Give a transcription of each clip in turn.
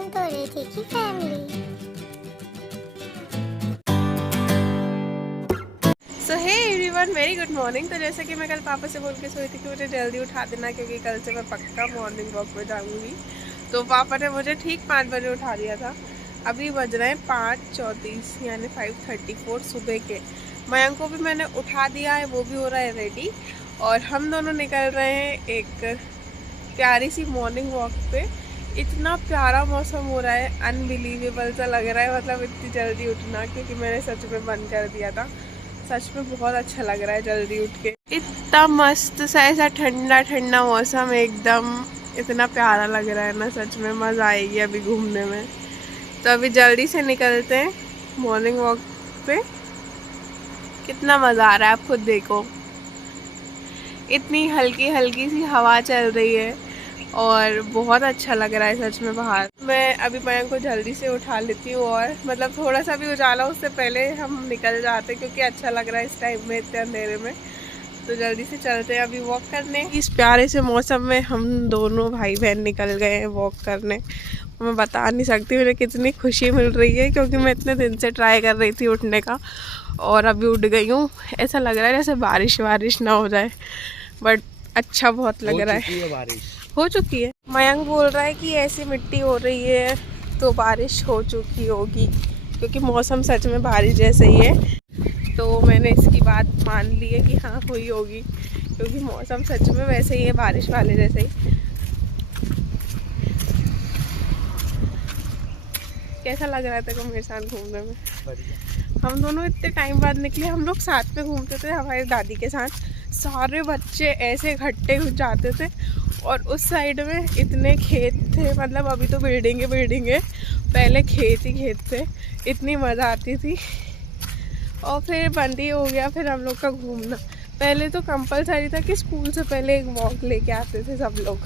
संतोरेथी की family. So hey everyone, very good morning. तो जैसे कि मैं कल पापा से बोल के सोई थी कि मुझे जल्दी उठा देना क्योंकि कल से मैं पक्का मॉर्निंग वॉक पे जाऊंगी। तो पापा ने मुझे ठीक 5 बजे उठा दिया था। अभी बज रहे हैं 5:34 यानी 5:34 सुबह के। मयंक को भी मैंने उठा दिया है, वो भी हो रहा है रेडी और हम दोनों निकल रहे हैं एक प्यारी सी मॉर्निंग वॉक पे। इतना प्यारा मौसम हो रहा है, अनबिलीवेबल सा लग रहा है, मतलब इतनी जल्दी उठना, क्योंकि मैंने सच में बंद कर दिया था। सच में बहुत अच्छा लग रहा है जल्दी उठ के। इतना मस्त सा ऐसा ठंडा ठंडा मौसम एकदम, इतना प्यारा लग रहा है ना, सच में मज़ा आएगी अभी घूमने में। तो अभी जल्दी से निकलते हैं मॉर्निंग वॉक पे। कितना मज़ा आ रहा है आप खुद देखो, इतनी हल्की हल्की सी हवा चल रही है और बहुत अच्छा लग रहा है सच में बाहर। मैं अभी मयंक को जल्दी से उठा लेती हूँ और मतलब थोड़ा सा भी उजाला उससे पहले हम निकल जाते क्योंकि अच्छा लग रहा है इस टाइम में इतने अंधेरे में। तो जल्दी से चलते हैं अभी वॉक करने। इस प्यारे से मौसम में हम दोनों भाई बहन निकल गए हैं वॉक करने। मैं बता नहीं सकती मुझे कितनी खुशी मिल रही है, क्योंकि मैं इतने दिन से ट्राई कर रही थी उठने का और अभी उठ गई हूँ। ऐसा लग रहा है जैसे बारिश वारिश ना हो जाए, बट अच्छा बहुत लग रहा है। बारिश हो चुकी है। मयंक बोल रहा है कि ऐसी मिट्टी हो रही है तो बारिश हो चुकी होगी, क्योंकि मौसम सच में बारिश जैसे ही है। तो मैंने इसकी बात मान ली है कि हाँ हुई होगी, क्योंकि मौसम सच में वैसे ही है, बारिश वाले जैसे ही। कैसा लग रहा था मेरे साथ घूमने में? हम दोनों इतने टाइम बाद निकले। हम लोग साथ में घूमते थे हमारी दादी के साथ, सारे बच्चे ऐसे इकट्ठे जाते थे और उस साइड में इतने खेत थे, मतलब अभी तो बिल्डिंग है, पहले खेत ही खेत थे। इतनी मज़ा आती थी। और फिर बंद ही हो गया फिर हम लोग का घूमना। पहले तो कंपलसरी था कि स्कूल से पहले एक वॉक लेके आते थे सब लोग,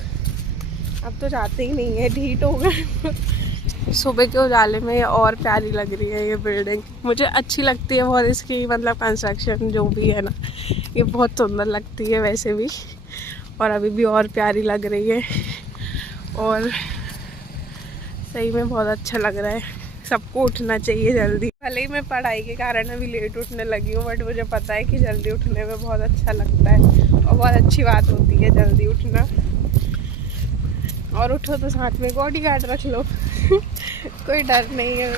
अब तो जाते ही नहीं है, ढीठ हो गए। सुबह के उजाले में और प्यारी लग रही है ये बिल्डिंग, मुझे अच्छी लगती है बहुत इसकी, मतलब कंस्ट्रक्शन जो भी है ना, ये बहुत सुंदर लगती है वैसे भी, और अभी भी और प्यारी लग रही है और सही में बहुत अच्छा लग रहा है। सबको उठना चाहिए जल्दी। भले ही मैं पढ़ाई के कारण अभी लेट उठने लगी हूँ, बट मुझे पता है कि जल्दी उठने में बहुत अच्छा लगता है और बहुत अच्छी बात होती है जल्दी उठना। और उठो तो साथ में बॉडी गार्ड रख लो। कोई डर नहीं है।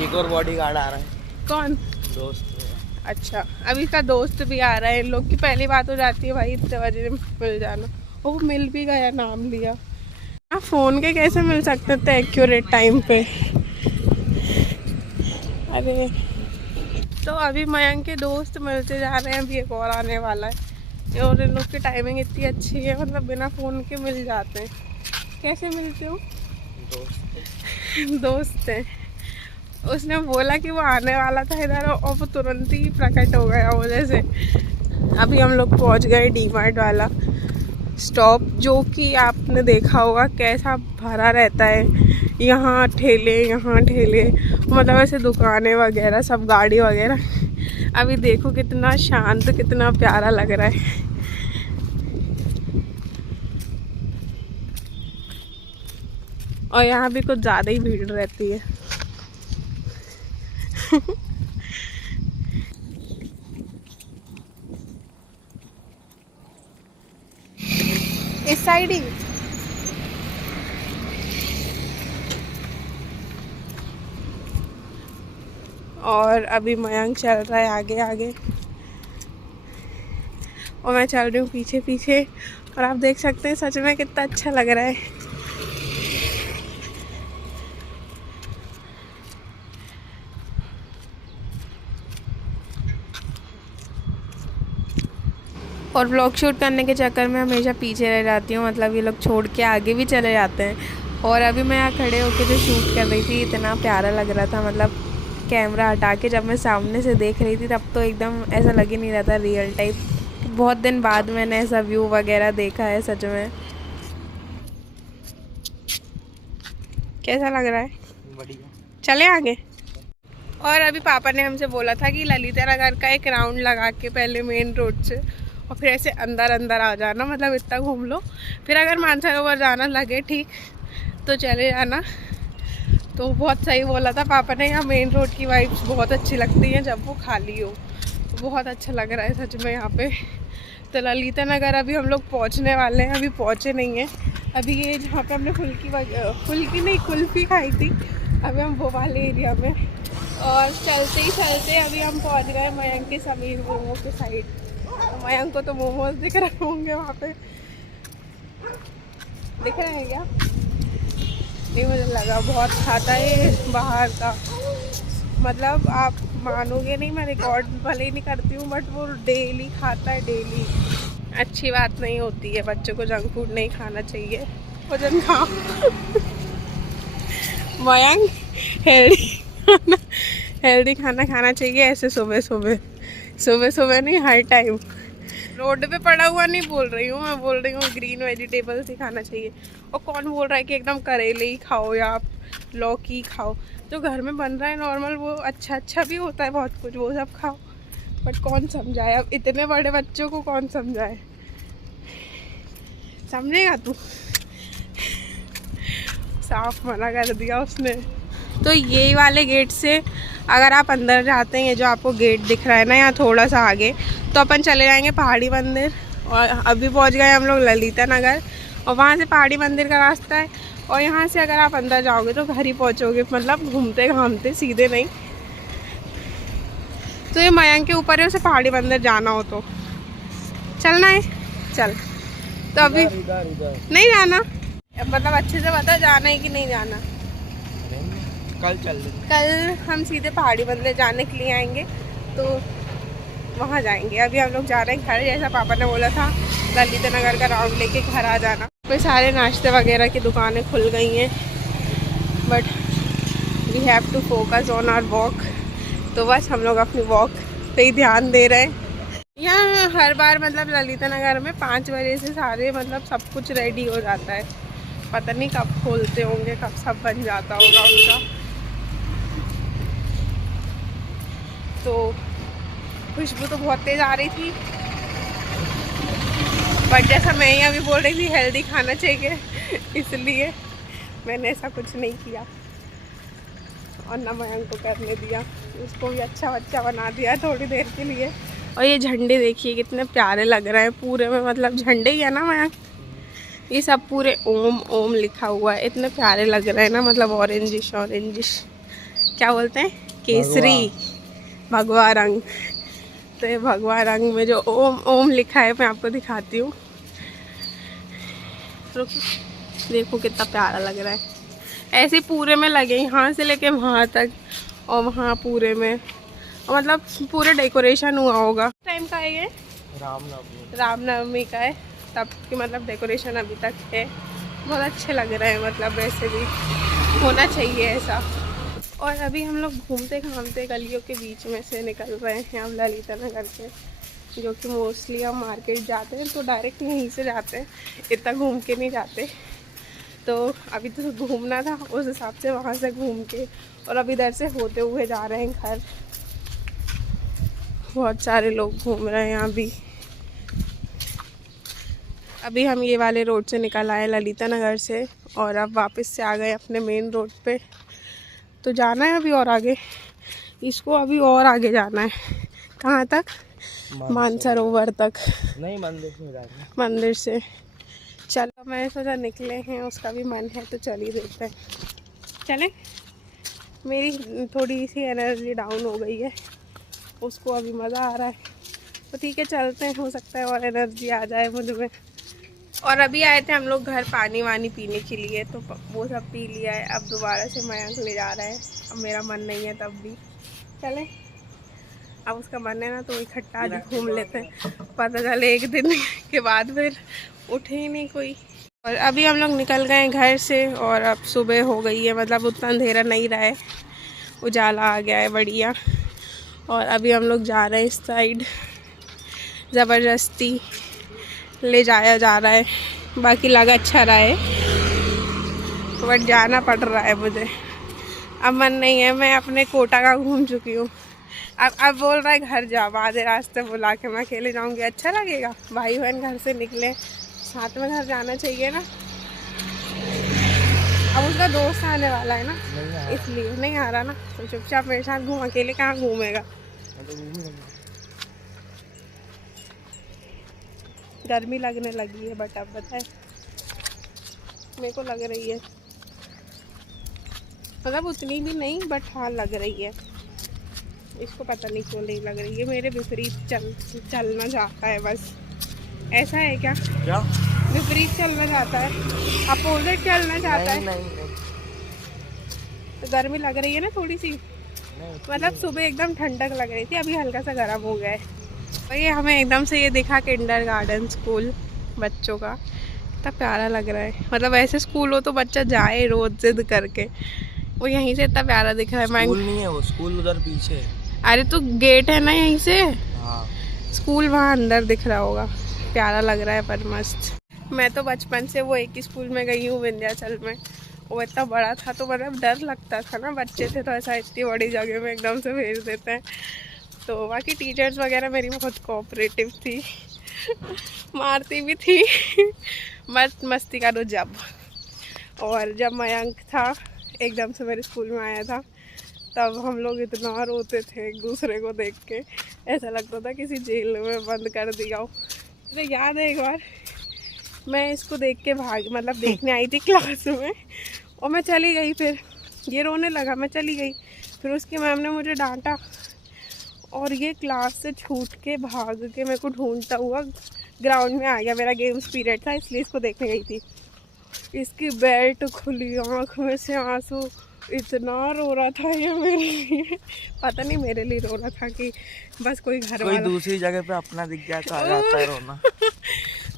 एक और बॉडी गार्ड आ रहा है। कौन? दोस्त। अच्छा, अभी का दोस्त भी आ रहा है। इन लोग की पहली बात हो जाती है भाई इतने बजे मिल जाना। वो मिल भी गया, नाम लिया। हाँ, फ़ोन के कैसे मिल सकते थे एक्यूरेट टाइम पे? अरे तो अभी मयंक के दोस्त मिलते जा रहे हैं, अभी एक और आने वाला है और इन लोग की टाइमिंग इतनी अच्छी है, मतलब बिना फ़ोन के मिल जाते हैं। कैसे मिलते हो? दोस्त हैं। उसने बोला कि वो आने वाला था इधर और वो तुरंत ही प्रकट हो गया वजह से। अभी हम लोग पहुंच गए डीमार्ट वाला स्टॉप, जो कि आपने देखा होगा कैसा भरा रहता है। यहाँ ठेले, मतलब ऐसे दुकानें वगैरह सब, गाड़ी वगैरह। अभी देखो कितना शांत, कितना प्यारा लग रहा है। और यहाँ भी कुछ ज़्यादा ही भीड़ रहती है। इस साइड ही। और अभी मयंक चल रहा है आगे आगे और मैं चल रही हूँ पीछे पीछे, और आप देख सकते हैं सच में कितना अच्छा लग रहा है। और व्लॉग शूट करने के चक्कर में हमेशा पीछे रह जाती हूँ, मतलब ये लोग छोड़ के आगे भी चले जाते हैं। और अभी मैं यहाँ खड़े होकर जो शूट कर रही थी, इतना प्यारा लग रहा था, मतलब कैमरा हटा के जब मैं सामने से देख रही थी तब तो एकदम ऐसा लग ही नहीं रहा था रियल टाइप। बहुत दिन बाद मैंने ऐसा व्यू वगैरह देखा है सच में। कैसा लग रहा है? बढ़िया। चले आगे। और अभी पापा ने हमसे बोला था कि ललिता नगर का एक राउंड लगा के पहले मेन रोड से और फिर ऐसे अंदर अंदर आ जाना, मतलब इतना घूम लो, फिर अगर मानसरोवर जाना लगे ठीक तो चले जाना। तो बहुत सही बोला था पापा ने, यहाँ मेन रोड की वाइब्स बहुत अच्छी लगती हैं जब वो खाली हो। बहुत अच्छा लग रहा है सच में यहाँ पे। तो ललिता नगर अभी हम लोग पहुँचने वाले हैं, अभी पहुँचे नहीं हैं। अभी ये जहाँ पे हमने फुल्की नहीं कुल्फ़ी खाई थी, अभी हम वो वाले एरिया में। और चलते ही चलते अभी हम पहुँच गए मयंक के समीर मोमो के साइड। तो मयंक को तो मोमोज दिख रहे होंगे वहाँ पे, दिख रहे हैं क्या? नहीं, मुझे लगा बहुत खाता है बाहर का, मतलब आप मानोगे नहीं, मैं रिकॉर्ड भले ही नहीं करती हूँ बट वो डेली खाता है, डेली। अच्छी बात नहीं होती है, बच्चों को जंक फूड नहीं खाना चाहिए। भोजन खाओ। मयंक हेल्दी खाना खाना चाहिए ऐसे सुबह सुबह नहीं, हर टाइम। रोड पे पड़ा हुआ नहीं बोल रही हूँ मैं, बोल रही हूँ ग्रीन वेजिटेबल्स ही खाना चाहिए। और कौन बोल रहा है कि एकदम करेले ही खाओ या आप लौकी खाओ, जो घर में बन रहा है नॉर्मल वो अच्छा भी होता है, बहुत कुछ वो सब खाओ। बट कौन समझाए, अब इतने बड़े बच्चों को कौन समझाए, समझेगा तू? साफ मना कर दिया उसने। तो यही वाले गेट से अगर आप अंदर जाते हैं, जो आपको गेट दिख रहा है ना यहाँ थोड़ा सा आगे, तो अपन चले जाएंगे पहाड़ी मंदिर। और अभी पहुंच गए हम लोग ललिता नगर, और वहाँ से पहाड़ी मंदिर का रास्ता है। और यहाँ से अगर आप अंदर जाओगे तो घर ही पहुँचोगे, मतलब घूमते घामते, सीधे नहीं। तो ये मयंक के ऊपर है, उसे पहाड़ी मंदिर जाना हो तो चलना है, चल। तो अभी नहीं जाना, मतलब अच्छे से बता जाना है कि नहीं जाना? कल चल लेंगे। कल हम सीधे पहाड़ी मंदिर जाने के लिए आएंगे, तो वहाँ जाएंगे। अभी हम लोग जा रहे हैं घर, जैसा पापा ने बोला था ललिता नगर का राउंड लेके घर आ जाना। पे सारे नाश्ते वगैरह की दुकानें खुल गई हैं, but we have to focus on our walk. तो बस हम लोग अपनी वॉक पे ही ध्यान दे रहे हैं। यहाँ हर बार मतलब ललिता नगर में 5 बजे से सारे मतलब सब कुछ रेडी हो जाता है, पता नहीं कब खोलते होंगे, कब सब बन जाता होगा उनका। तो खुशबू तो बहुत तेज़ आ रही थी, बट जैसा मैं ही अभी बोल रही थी हेल्दी खाना चाहिए, इसलिए मैंने ऐसा कुछ नहीं किया और ना मयंक को करने दिया, उसको भी अच्छा बच्चा बना दिया थोड़ी देर के लिए। और ये झंडे देखिए कितने प्यारे लग रहे हैं, पूरे में मतलब झंडे ही है ना मयंक, ये सब पूरे ओम ओम लिखा हुआ है, इतने प्यारे लग रहे हैं ना, मतलब ऑरेंजिश क्या बोलते हैं, केसरी भगवा रंग। तो ये भगवा रंग में जो ओम ओम लिखा है मैं आपको दिखाती हूँ, देखो कितना प्यारा लग रहा है। ऐसे पूरे में लगे, यहाँ से लेके वहाँ तक, और वहाँ पूरे में, और मतलब पूरे डेकोरेशन हुआ होगा। टाइम का है ये? रामनवमी का है, तब की मतलब डेकोरेशन अभी तक है। बहुत अच्छे लग रहे हैं, मतलब वैसे भी होना चाहिए ऐसा। और अभी हम लोग घूमते घामते गलियों के बीच में से निकल रहे हैं हम ललिता नगर से, जो कि मोस्टली हम मार्केट जाते हैं तो डायरेक्ट यहीं से जाते हैं, इतना घूम के नहीं जाते। तो अभी तो घूमना था, उस हिसाब से वहाँ से घूम के और अभी इधर से होते हुए जा रहे हैं घर। बहुत सारे लोग घूम रहे हैं यहाँ भी। अभी हम ये वाले रोड से निकल आए ललिता नगर से, और अब वापस से आ गए अपने मेन रोड पे। तो जाना है अभी और आगे, इसको अभी और आगे जाना है। कहाँ तक? मानसरोवर तक नहीं, मंदिर से जाना है। मंदिर से चलो, मैं सोचा निकले हैं, उसका भी मन है तो चल ही देते हैं, चलें। मेरी थोड़ी सी एनर्जी डाउन हो गई है, उसको अभी मज़ा आ रहा है, तो ठीक है चलते हैं, हो सकता है और एनर्जी आ जाए मुझ में। और अभी आए थे हम लोग घर पानी वानी पीने के लिए, तो वो सब पी लिया है। अब दोबारा से मयंक ले जा रहा है, अब मेरा मन नहीं है तब भी चलें। अब उसका मन है ना तो इकट्ठा आज घूम लेते हैं, पता चले एक दिन के बाद फिर उठे ही नहीं कोई। और अभी हम लोग निकल गए घर से, और अब सुबह हो गई है, मतलब उतना अंधेरा नहीं रहा है, उजाला आ गया है बढ़िया। और अभी हम लोग जा रहे हैं इस साइड, ज़बरदस्ती ले जाया जा रहा है, बाकी लगा अच्छा रहा है बट जाना पड़ रहा है मुझे, अब मन नहीं है। मैं अपने कोटा का घूम चुकी हूँ, अब बोल रहा है घर जा, आधे रास्ते बुला के मैं अकेले जाऊँगी, अच्छा लगेगा? भाई बहन घर से निकले, साथ में घर जाना चाहिए ना। अब उसका का दोस्त आने वाला है ना, नहीं आ इसलिए नहीं आ रहा ना, तो चुपचाप मेरे साथ घूम, अकेले कहाँ घूमेगा। गर्मी लगने लगी है बट अब बताए मेरे को लग रही है, मतलब उतनी भी नहीं बट हाँ लग रही है। इसको पता नहीं क्यों नहीं लग रही है, मेरे विपरीत चलना चाहता है बस। ऐसा है क्या? क्या विपरीत चलना चाहता है, अपोजिट चलना चाहता है। नहीं। तो गर्मी लग रही है ना थोड़ी सी, मतलब सुबह एकदम ठंडक लग रही थी, अभी हल्का सा गर्म हो गया है। और ये हमें एकदम से ये दिखा किंडरगार्टन स्कूल बच्चों का, कितना प्यारा लग रहा है। मतलब ऐसे स्कूल हो तो बच्चा जाए रोज जिद करके, वो यहीं से इतना प्यारा दिख रहा है। स्कूल नहीं है वो, स्कूल उधर पीछे है। अरे तो गेट है ना यहीं से, हाँ। स्कूल वहाँ अंदर दिख रहा होगा। प्यारा लग रहा है पर मस्त। मैं तो बचपन से वो एक ही स्कूल में गई हूँ, विंध्याचल में। वो इतना बड़ा था तो मतलब डर लगता था ना, बच्चे थे तो ऐसा इतनी बड़ी जगह में एकदम से भेज देते हैं। तो बाकी टीचर्स वगैरह मेरी बहुत कोऑपरेटिव थी मारती भी थी मस्त मस्ती करो जब। और जब मयंक था एकदम से मेरे स्कूल में आया था, तब हम लोग इतना रोते थे एक दूसरे को देख के, ऐसा लगता था किसी जेल में बंद कर दिया हो। मुझे याद है एक बार मैं इसको देख के मतलब देखने आई थी क्लास में, और मैं चली गई, फिर ये रोने लगा, मैं चली गई, फिर उसकी मैम ने मुझे डांटा और ये क्लास से छूट के भाग के मेरे को ढूंढता हुआ ग्राउंड में आ गया। मेरा गेम्स पीरियड था इसलिए इसको देखने गई थी। इसकी बेल्ट खुली, आँख में से आंसू, इतना रो रहा था ये मेरे लिए। पता नहीं मेरे लिए रो रहा था कि बस कोई घर वाला, कोई दूसरी जगह पे अपना दिख गया तो आ जाता है रोना।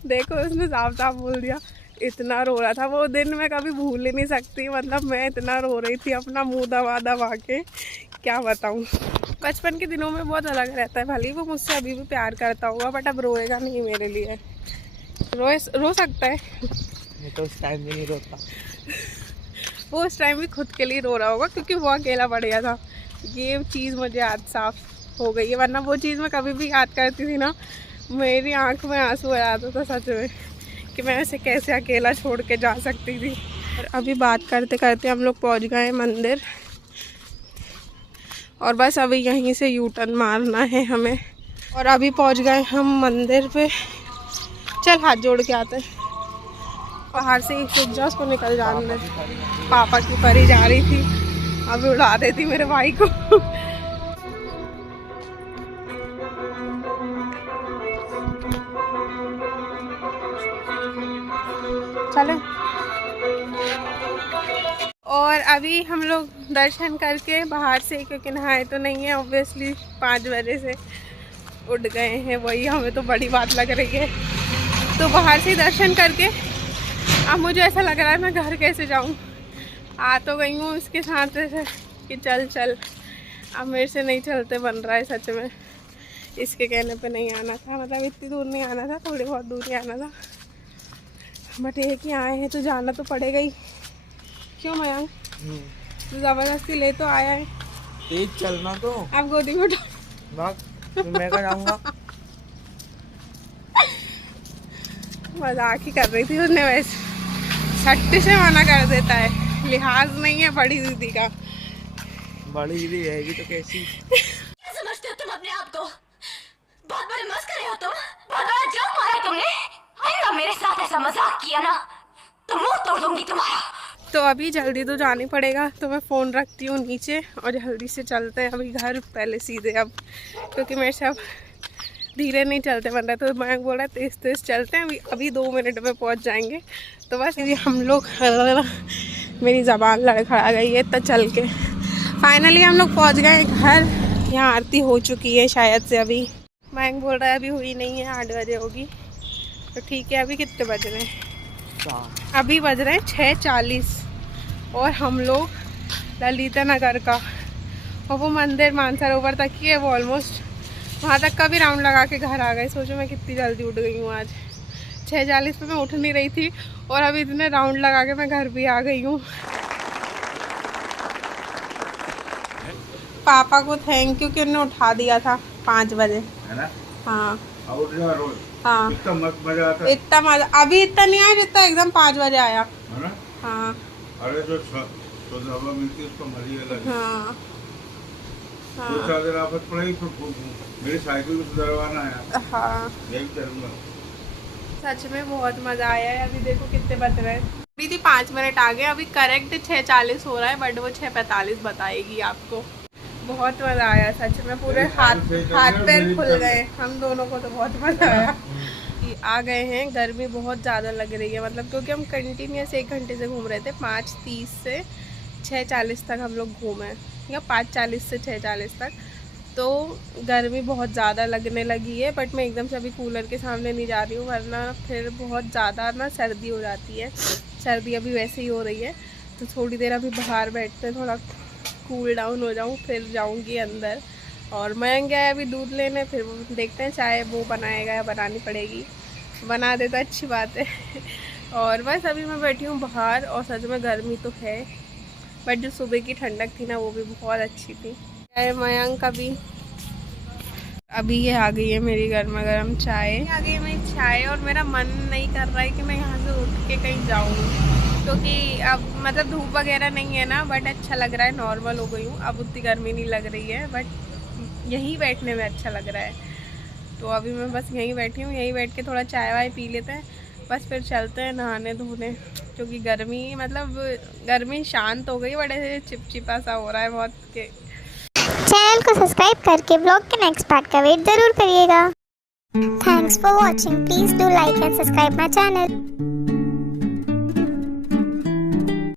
देखो उसने साफ साफ बोल दिया, इतना रो रहा था। वो दिन मैं कभी भूल ही नहीं सकती, मतलब मैं इतना रो रही थी अपना मुंह दबा दबा के, क्या बताऊँ। बचपन के दिनों में बहुत अलग रहता है, भले वो मुझसे अभी भी प्यार करता होगा बट अब रोएगा नहीं मेरे लिए। रो सकता है, मैं तो उस टाइम भी नहीं रोता। वो उस टाइम भी खुद के लिए रो रहा होगा क्योंकि वो अकेला पड़ गया था। ये चीज़ मुझे आज साफ हो गई है, वरना वो चीज़ मैं कभी भी याद करती थी ना, मेरी आंख में आंसू आ जाता था सच में, कि मैं ऐसे कैसे अकेला छोड़ के जा सकती थी। और अभी बात करते करते हम लोग पहुंच गए मंदिर, और बस अभी यहीं से यू टर्न मारना है हमें। और अभी पहुंच गए हम मंदिर पे। चल हाथ जोड़ के आते हैं। बाहर से एक रुक जा, उसको निकल जाने दे। पापा की परी जा रही थी, अभी उड़ा देती मेरे भाई को। चले। और अभी हम लोग दर्शन करके बाहर से, क्योंकि नहाए तो नहीं है ऑब्वियसली, 5 बजे से उठ गए हैं, वही हमें तो बड़ी बात लग रही है। तो बाहर से दर्शन करके अब मुझे ऐसा लग रहा है मैं घर कैसे जाऊं। आ तो गई हूँ इसके साथ कि चल चल, अब मेरे से नहीं चलते बन रहा है सच में। इसके कहने पे नहीं आना था, मतलब इतनी दूर नहीं आना था, थोड़ी बहुत दूर ही आना था, बट ये कि आए हैं तो जाना तो पड़ेगा ही। क्यों मयंक, तो ज़बरदस्ती ले तो आया है। तेज चलना तो। आप गोदी में उठा, मैं कहाँ जाऊँगा। मजाक ही कर रही थी उसने, वैसे सट्टे से मना कर देता है, लिहाज नहीं है बड़ी दीदी का। बड़ी दीदी रहेगी तो कैसी समझते हो तुम अपने आप को? बहुत बड़े मस्करे हो तुम, बहुत बड़ा जोक मारा तुमने। आइंदा मेरे साथ ऐसा मजाक किया ना तो मुंह तोड़ दूंगी तुम्हारा। तो अभी जल्दी तो जाना पड़ेगा, तो मैं फ़ोन रखती हूँ नीचे और जल्दी से चलते हैं अभी घर पहले सीधे अब, क्योंकि मेरे से अब धीरे नहीं चलते बन रहा। तो मैं बोल रहा तेज़ तेज़ चलते हैं, अभी 2 मिनट में पहुँच जाएंगे। तो बस ये हम लोग, मेरी ज़बान लड़खड़ा गई है तो चल के फाइनली हम लोग पहुँच गए घर। यहाँ आरती हो चुकी है शायद से, अभी मैंग बोल रहा है अभी हुई नहीं है, 8 बजे होगी। तो ठीक है, अभी कितने बज रहे हैं? अभी बज रहे हैं 6:40 और हम लोग ललिता नगर का, और वो मंदिर मानसरोवर तक ही है, वो ऑलमोस्ट वहाँ तक का भी राउंड लगा के घर आ गए। सोचो मैं कितनी जल्दी उठ गई हूँ आज। 6:40 पे मैं उठ नहीं रही थी और अभी इतने राउंड लगा के मैं घर भी आ गई हूँ। पापा को थैंक यू कि उन्होंने उठा दिया था 5 बजे, है ना? हाँ हाँ, इतना मजा, अभी इतना नहीं आया जितना एकदम 5 बजे आया। हाँ अरे जो शुद्ध हवा मिलती है उसका मजा ही अलग है। हाँ दो चार दिन आफत पड़ेगी फिर मेरी साइकिल भी सुधरवाना है। हाँ मैं भी करूँगा। सच में बहुत मज़ा आया है। अभी देखो कितने बज रहे हैं, अभी थी 5 मिनट आगे, अभी करेक्ट 6:40 हो रहा है, बट वो 6:45 बताएगी आपको। बहुत मज़ा आया सच में, पूरे हाथ पैर खुल गए, हम दोनों को तो बहुत मज़ा आया। आ गए हैं, गर्मी बहुत ज़्यादा लग रही है, मतलब क्योंकि हम कंटिन्यूस 1 घंटे से घूम रहे थे। 5:30 से 6:40 तक हम लोग घूमे, या 5:40 से 6:40 तक। तो गर्मी बहुत ज़्यादा लगने लगी है, बट मैं एकदम से अभी कूलर के सामने नहीं जा रही हूँ, वरना फिर बहुत ज़्यादा ना सर्दी हो जाती है। सर्दी अभी वैसे ही हो रही है, तो थोड़ी देर अभी बाहर बैठते थोड़ा कूल डाउन हो जाऊँ, फिर जाऊँगी अंदर। और मयंक गया है अभी दूध लेने, फिर देखते हैं चाय वो बनाएगा या बनानी पड़ेगी। बना देता अच्छी बात है। और बस अभी मैं बैठी हूँ बाहर, और सच में गर्मी तो है, बट जो सुबह की ठंडक थी ना वो भी बहुत अच्छी थी। मयंक अभी ये आ गई है मेरी गर्मा गर्म चाय, आ गई है मेरी चाय, और मेरा मन नहीं कर रहा है कि मैं यहाँ से उठ के कहीं जाऊँ, क्योंकि अब मतलब धूप वगैरह नहीं है ना, बट अच्छा लग रहा है, नॉर्मल हो गई हूँ, अब उतनी गर्मी नहीं लग रही है, बट यहीं बैठने में अच्छा लग रहा है। तो अभी मैं बस यहीं बैठी हूँ, यहीं बैठ के थोड़ा चाय वाय पी लेते हैं, बस फिर चलते हैं नहाने धोने, क्योंकि गर्मी मतलब गर्मी शांत हो गई, बड़े चिपचिपा सा हो रहा है बहुत के। चैनल को सब्सक्राइब करके ब्लॉग के नेक्स्ट पार्ट का वेट जरूर करिएगा। Thanks for watching. Please do like and subscribe my channel.